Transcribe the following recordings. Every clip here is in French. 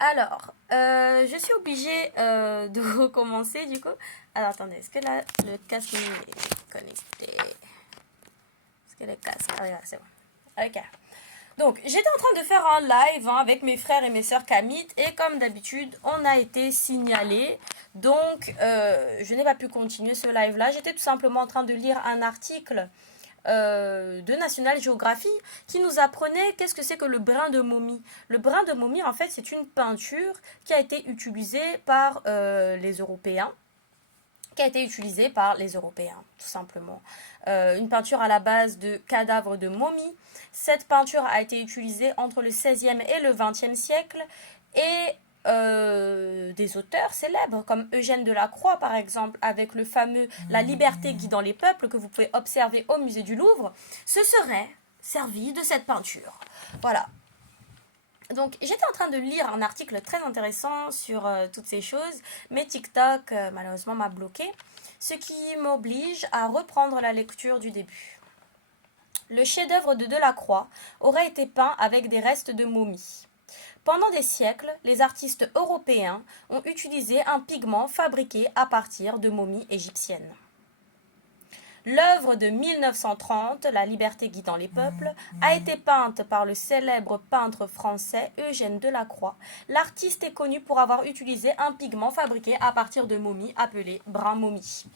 Alors, je suis obligée de recommencer du coup. Alors, attendez, est-ce que là, le casque est connecté? Est-ce que le casque... Ah oui, c'est bon. Ok. Donc, j'étais en train de faire un live avec mes frères et mes sœurs Kamit. Et comme d'habitude, on a été signalé. Donc, je n'ai pas pu continuer ce live-là. J'étais tout simplement en train de lire un article de National Geography qui nous apprenait qu'est-ce que c'est que le brin de momie. Le brin de momie, en fait, c'est une peinture qui a été utilisée par les Européens. Tout simplement. Une peinture à la base de cadavres de momies. Cette peinture a été utilisée entre le 16e et le 20e siècle et des auteurs célèbres comme Eugène Delacroix par exemple avec le fameux La liberté guidant les peuples que vous pouvez observer au musée du Louvre se serait servi de cette peinture. Voilà. Donc j'étais en train de lire un article très intéressant sur toutes ces choses, mais TikTok malheureusement m'a bloqué, ce qui m'oblige à reprendre la lecture du début. Le chef-d'œuvre de Delacroix aurait été peint avec des restes de momies. Pendant des siècles, les artistes européens ont utilisé un pigment fabriqué à partir de momies égyptiennes. L'œuvre de 1930, La liberté guidant les peuples, a été peinte par le célèbre peintre français Eugène Delacroix. L'artiste est connu pour avoir utilisé un pigment fabriqué à partir de momies appelé brun momie.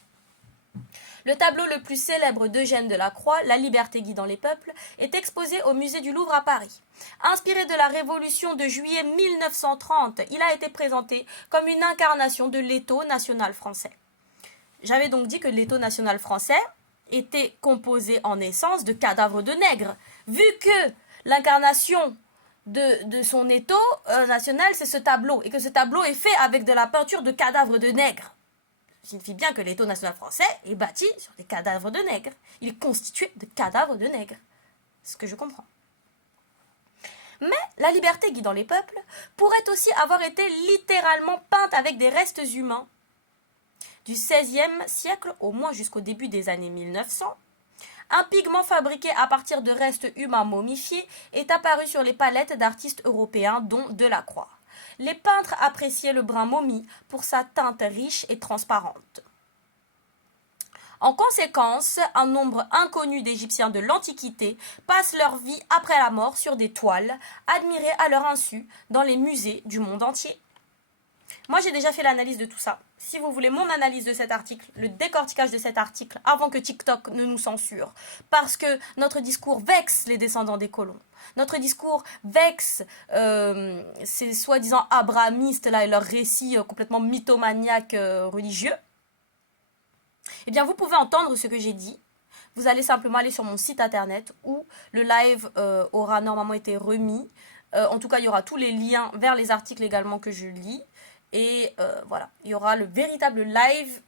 Le tableau le plus célèbre d'Eugène Delacroix, La liberté guidant les peuples, est exposé au musée du Louvre à Paris. Inspiré de la Révolution de juillet 1930, il a été présenté comme une incarnation de l'étau national français. J'avais donc dit que l'étau national français était composé en essence de cadavres de nègres. Vu que l'incarnation de son étau national, c'est ce tableau, et que ce tableau est fait avec de la peinture de cadavres de nègres. Ça signifie bien que l'étau national français est bâti sur des cadavres de nègres. Il est constitué de cadavres de nègres. C'est ce que je comprends. Mais la liberté guidant les peuples pourrait aussi avoir été littéralement peinte avec des restes humains. Du XVIe siècle, au moins jusqu'au début des années 1900, un pigment fabriqué à partir de restes humains momifiés est apparu sur les palettes d'artistes européens, dont Delacroix. Les peintres appréciaient le brun momie pour sa teinte riche et transparente. En conséquence, un nombre inconnu d'Égyptiens de l'Antiquité passent leur vie après la mort sur des toiles, admirées à leur insu dans les musées du monde entier. Moi, j'ai déjà fait l'analyse de tout ça. Si vous voulez mon analyse de cet article, le décortiquage de cet article, avant que TikTok ne nous censure, parce que notre discours vexe les descendants des colons, notre discours vexe ces soi-disant abrahamistes là et leurs récits complètement mythomaniaques religieux, eh bien, vous pouvez entendre ce que j'ai dit. Vous allez simplement aller sur mon site internet où le live aura normalement été remis. En tout cas, il y aura tous les liens vers les articles également que je lis. Et voilà, il y aura le véritable live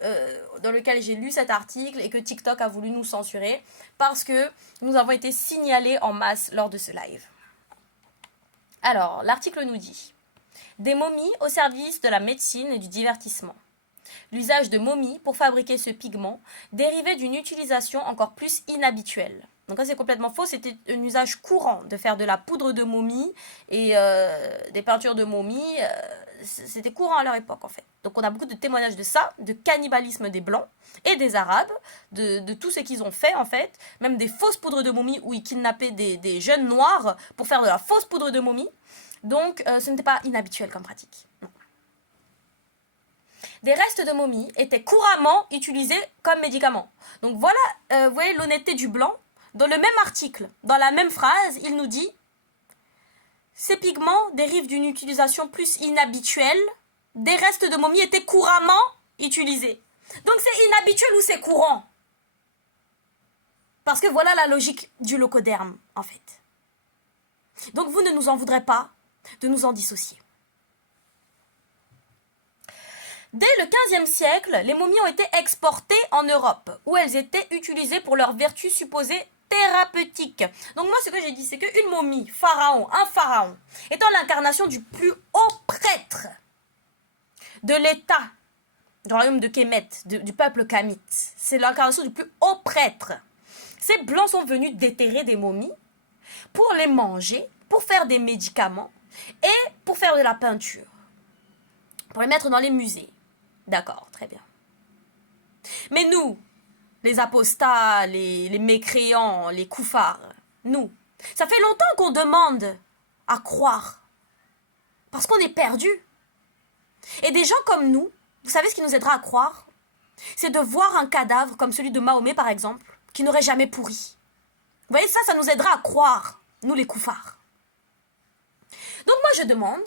dans lequel j'ai lu cet article et que TikTok a voulu nous censurer parce que nous avons été signalés en masse lors de ce live. Alors, l'article nous dit « Des momies au service de la médecine et du divertissement. L'usage de momies pour fabriquer ce pigment dérivait d'une utilisation encore plus inhabituelle. » Donc ça c'est complètement faux, c'était un usage courant de faire de la poudre de momie et des peintures de momie. C'était courant à leur époque en fait. Donc on a beaucoup de témoignages de ça, de cannibalisme des Blancs et des Arabes, de tout ce qu'ils ont fait en fait, même des fausses poudres de momie où ils kidnappaient des jeunes noirs pour faire de la fausse poudre de momie. Donc ce n'était pas inhabituel comme pratique. Non. Des restes de momies étaient couramment utilisés comme médicaments. Donc voilà, vous voyez l'honnêteté du Blanc. Dans le même article, dans la même phrase, il nous dit « Ces pigments dérivent d'une utilisation plus inhabituelle. Des restes de momies étaient couramment utilisés. » Donc c'est inhabituel ou c'est courant? Parce que voilà la logique du locoderme, en fait. Donc vous ne nous en voudrez pas de nous en dissocier. Dès le XVe siècle, les momies ont été exportées en Europe, où elles étaient utilisées pour leurs vertus supposées thérapeutique. Donc moi ce que j'ai dit c'est qu'une momie, un pharaon, étant l'incarnation du plus haut prêtre de l'État, du royaume de Kémet, du peuple kamite, c'est l'incarnation du plus haut prêtre. Ces blancs sont venus déterrer des momies pour les manger, pour faire des médicaments et pour faire de la peinture, pour les mettre dans les musées. D'accord, très bien. Mais nous, les apostats, les mécréants, les koufars, nous, ça fait longtemps qu'on demande à croire. Parce qu'on est perdu. Et des gens comme nous, vous savez ce qui nous aidera à croire? C'est de voir un cadavre comme celui de Mahomet, par exemple, qui n'aurait jamais pourri. Vous voyez, ça nous aidera à croire, nous les koufars. Donc moi je demande,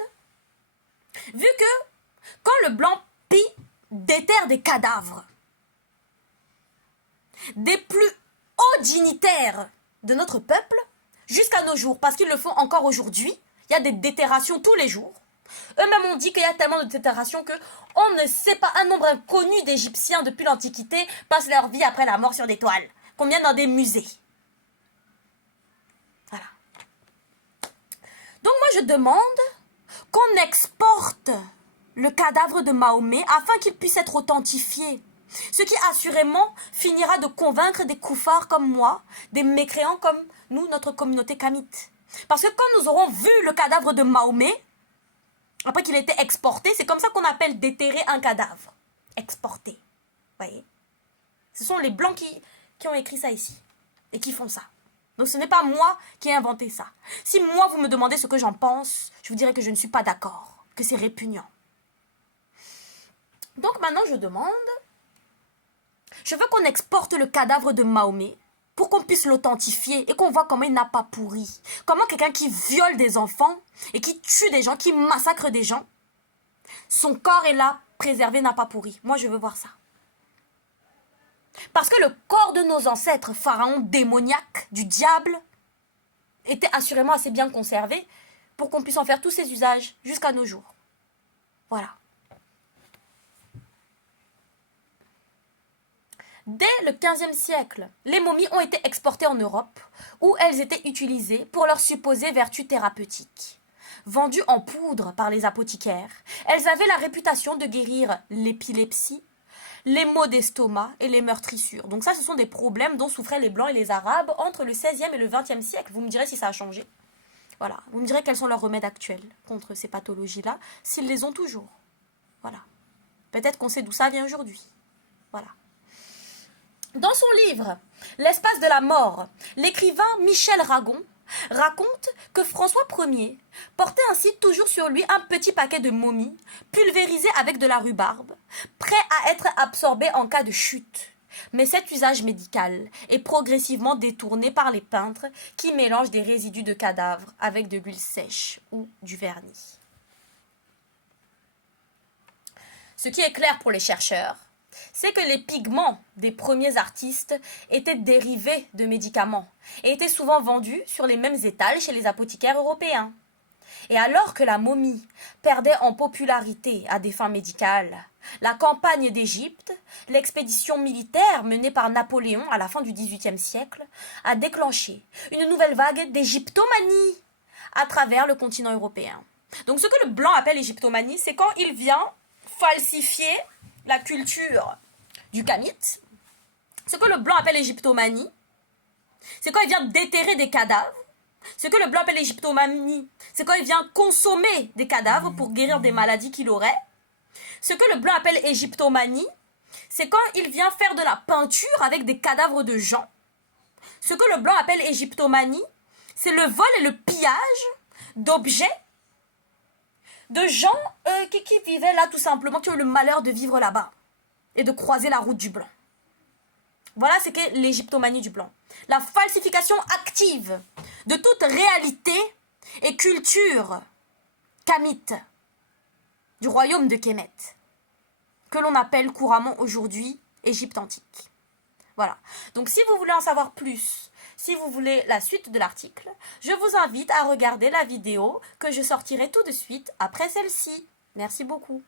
vu que quand le blanc pille, déterre des cadavres, des plus hauts dignitaires de notre peuple, jusqu'à nos jours, parce qu'ils le font encore aujourd'hui, il y a des déterrations tous les jours. Eux-mêmes ont dit qu'il y a tellement de déterrations qu'on ne sait pas, un nombre inconnu d'Égyptiens depuis l'Antiquité passent leur vie après la mort sur des toiles, combien dans des musées. Voilà. Donc moi je demande qu'on exporte le cadavre de Mahomet afin qu'il puisse être authentifié. Ce qui assurément finira de convaincre des koufars comme moi, des mécréants comme nous, notre communauté kamite. Parce que quand nous aurons vu le cadavre de Mahomet, après qu'il ait été exporté, c'est comme ça qu'on appelle déterrer un cadavre. Exporté. Vous voyez? Ce sont les blancs qui ont écrit ça ici. Et qui font ça. Donc ce n'est pas moi qui ai inventé ça. Si moi vous me demandez ce que j'en pense, je vous dirais que je ne suis pas d'accord. Que c'est répugnant. Donc maintenant je demande... Je veux qu'on exporte le cadavre de Mahomet pour qu'on puisse l'authentifier et qu'on voit comment il n'a pas pourri. Comment quelqu'un qui viole des enfants et qui tue des gens, qui massacre des gens, son corps est là, préservé, n'a pas pourri. Moi, je veux voir ça. Parce que le corps de nos ancêtres, pharaons démoniaques, du diable, était assurément assez bien conservé pour qu'on puisse en faire tous ses usages jusqu'à nos jours. Voilà. Dès le XVe siècle, les momies ont été exportées en Europe, où elles étaient utilisées pour leurs supposées vertus thérapeutiques. Vendues en poudre par les apothicaires, elles avaient la réputation de guérir l'épilepsie, les maux d'estomac et les meurtrissures. Donc ça, ce sont des problèmes dont souffraient les Blancs et les Arabes entre le XVIe et le XXe siècle. Vous me direz si ça a changé. Voilà, vous me direz quels sont leurs remèdes actuels contre ces pathologies-là, s'ils les ont toujours. Voilà. Peut-être qu'on sait d'où ça vient aujourd'hui. Voilà. Dans son livre « L'espace de la mort », l'écrivain Michel Ragon raconte que François Ier portait ainsi toujours sur lui un petit paquet de momies pulvérisées avec de la rhubarbe, prêt à être absorbé en cas de chute. Mais cet usage médical est progressivement détourné par les peintres qui mélangent des résidus de cadavres avec de l'huile sèche ou du vernis. Ce qui est clair pour les chercheurs, c'est que les pigments des premiers artistes étaient dérivés de médicaments et étaient souvent vendus sur les mêmes étals chez les apothicaires européens. Et alors que la momie perdait en popularité à des fins médicales, la campagne d'Égypte, l'expédition militaire menée par Napoléon à la fin du XVIIIe siècle, a déclenché une nouvelle vague d'égyptomanie à travers le continent européen. Donc ce que le blanc appelle égyptomanie, c'est quand il vient falsifier la culture du kamite. Ce que le blanc appelle égyptomanie, c'est quand il vient déterrer des cadavres. Ce que le blanc appelle égyptomanie, c'est quand il vient consommer des cadavres pour guérir des maladies qu'il aurait. Ce que le blanc appelle égyptomanie, c'est quand il vient faire de la peinture avec des cadavres de gens. Ce que le blanc appelle égyptomanie, c'est le vol et le pillage d'objets de gens qui vivaient là tout simplement, qui ont eu le malheur de vivre là-bas et de croiser la route du blanc. Voilà ce qu'est l'égyptomanie du blanc. La falsification active de toute réalité et culture kamite du royaume de Kémet, que l'on appelle couramment aujourd'hui Égypte antique. Voilà. Donc si vous voulez en savoir plus, si vous voulez la suite de l'article, je vous invite à regarder la vidéo que je sortirai tout de suite après celle-ci. Merci beaucoup.